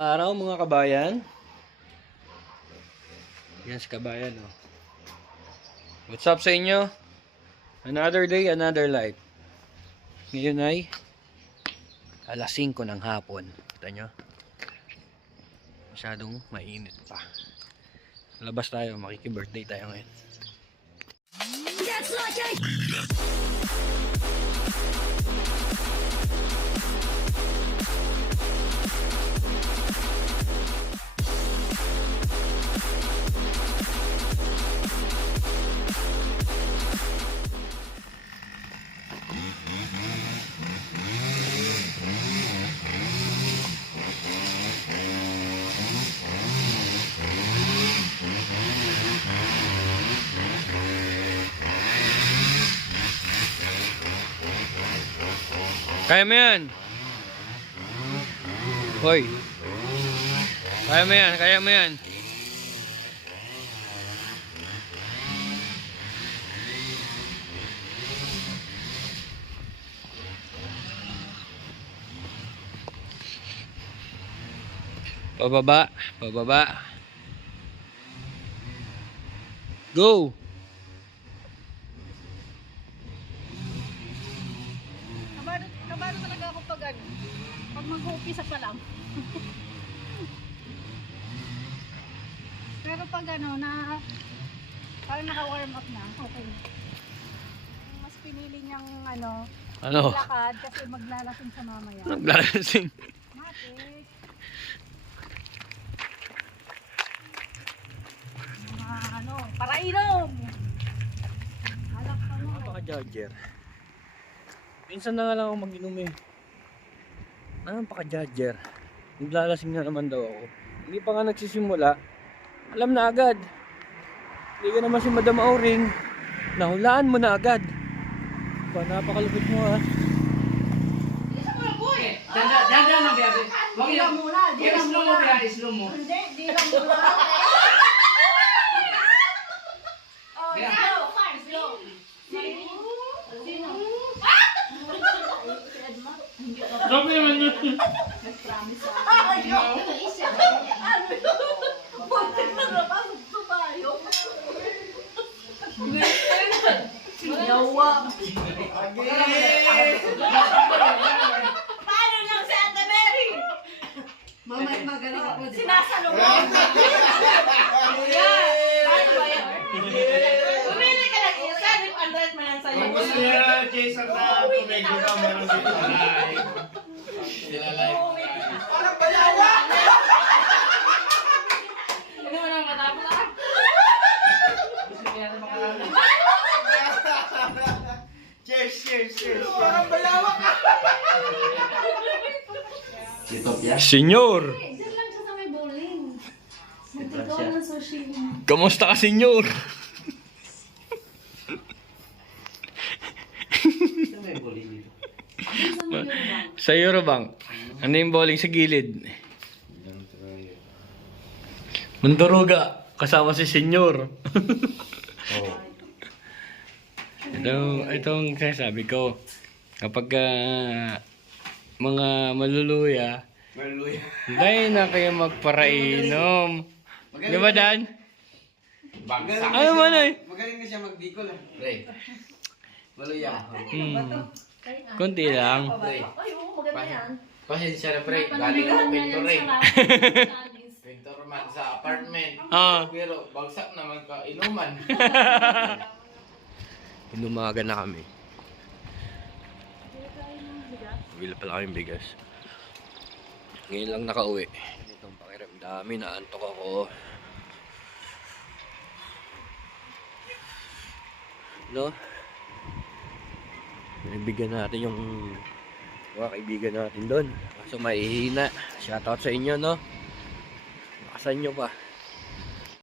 Araw mga kabayan. Yan si kabayan, oh. What's up sa inyo? Another day, another life. Ngayon ay alas 5 ng hapon. Kita nyo? Masyadong mainit pa. Labas tayo, makiki-birthday tayo ngayon. Kaya mo yan. Hoy. Kaya mo yan, kaya mo yan. Pababa, pababa. Go. Kabado talaga ako pag mag-uumpisa pa lang. Pero pag parang naka-warm up na, okay. Mas pinili niyang lakad kasi maglalasing sa mamaya. Naglalasing. Matik. Para inom! Alak ka mo. Napaka-judger. Minsan na nga lang ako mag-inom eh. Napaka-judger. Naglalasing na naman daw ako. Hindi pa nga nagsisimula. Alam na agad. Hindi ka naman si Madam Auring. Nahulaan mo na agad. Ba, napakalupit mo ha. Danda na bebe. Wag lang muna. Slow mo bebe, slow mo. Hindi, di lang muna. Oh, slow. Sabi naman yun. Nag-promise ako. Yawa. Paano lang si Ate Mary? Mamay magaling ako. Sinasalungan. Paano ba yan? Pumili ka lang isa. Andres man yan sa'yo. Gusto niya Jason na tumego ka meron dito na live. Sila live. Parang balawa! Hindi mo naman matapos ah. Gusto niya na makarami. Cheers, cheers, cheers. Parang balawa ka! Senyor! Diyan lang siya sa may bowling. Nagtagawa ng sushi. Kamusta ka, senyor? Sa Eurobank. Ano yung bowling sa gilid? Munduruga. Kasama si senyor. Itong sinasabi ko. Kapag mga maluluya, hindi na kayo magparainom. Di ba, Dan? Ano man eh? Magaling na siya magbikol ah. Pre. Maluya. Kunti lang. Pre. Ay, oo, maganda yan. Pasensya na pre. Galing ako pintor eh. Pintor man sa apartment. Pero bagsak naman ka inuman. Inumaga na kami. Bila pala kaming bigas. Ngayon lang nakauwi. Itong pakiramdami, naantok ako. No? Nabigyan natin yung mga kaibigan natin doon. Kaso mahihina. Shoutout sa inyo, no? Nakasan nyo pa.